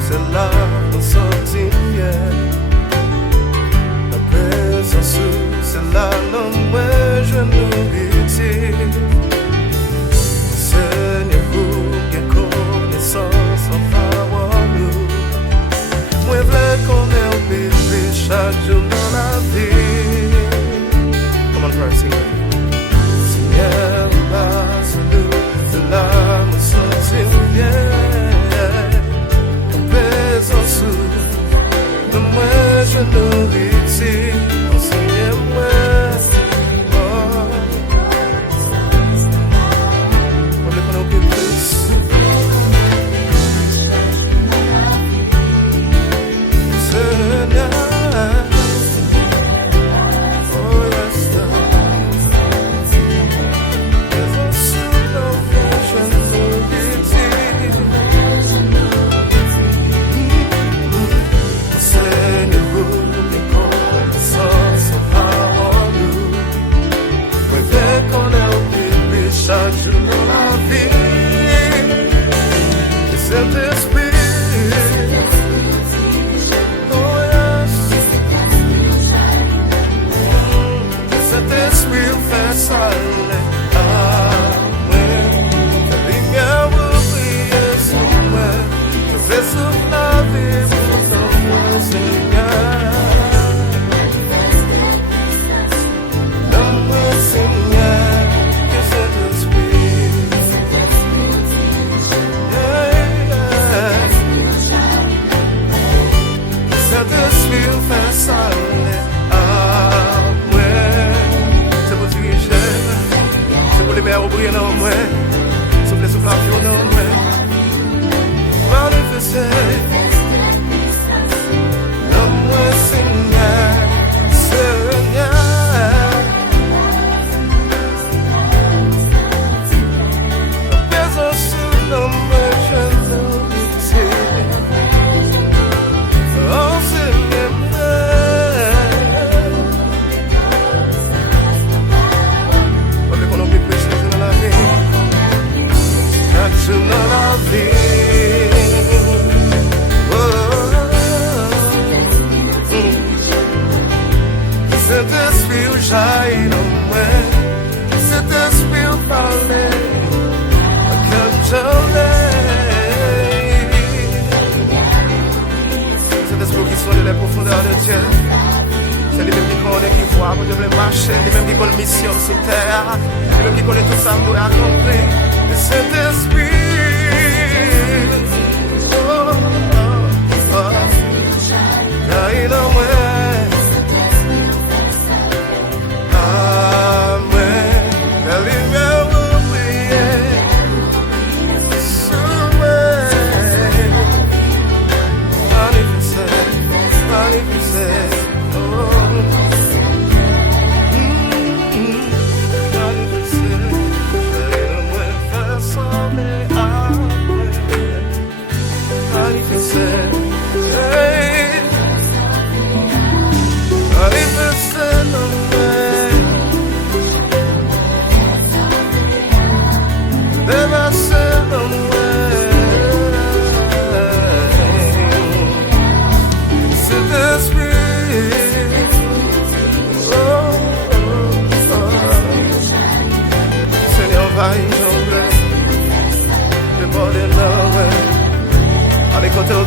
c'est là qu'on sortit. La présence, c'est là moi je nourris. Seigneur, vous qui connaissance en parole, moi veux qu'on ait un péché chaque jour dans la vie. Come on, first, Seigneur, c'est là me sortir bien. En présence de moi je nourris. Enseignez-moi. Chaque jour dans la vie, le Saint-Esprit, oh yes, le Saint-Esprit fait ça, la lumière vous brille sur moi, je fais souffler la vie pour moi, Seigneur. Donne-moi, Seigneur. C'est pour les mères oubliées non moins, souffle la vie non moins, manifester, donne-moi Seigneur, Seigneur, la présence de moi je nourris, oh Seigneur. Dans la vie, cet esprit où jaillit en moi, cet esprit où parlait, comme je l'ai. Cet esprit qui sonne les profondeurs de Dieu, c'est lui-même qui connaît, qui voit, vous devez marcher, lui-même qui connaît mission sur terre, lui-même qui connaît tout ça, nous accomplir. Cet esprit, jaillit en moi, amen. La lumière vous brille sur moi, manifestez, manifestez, oh, manifestez. Côté au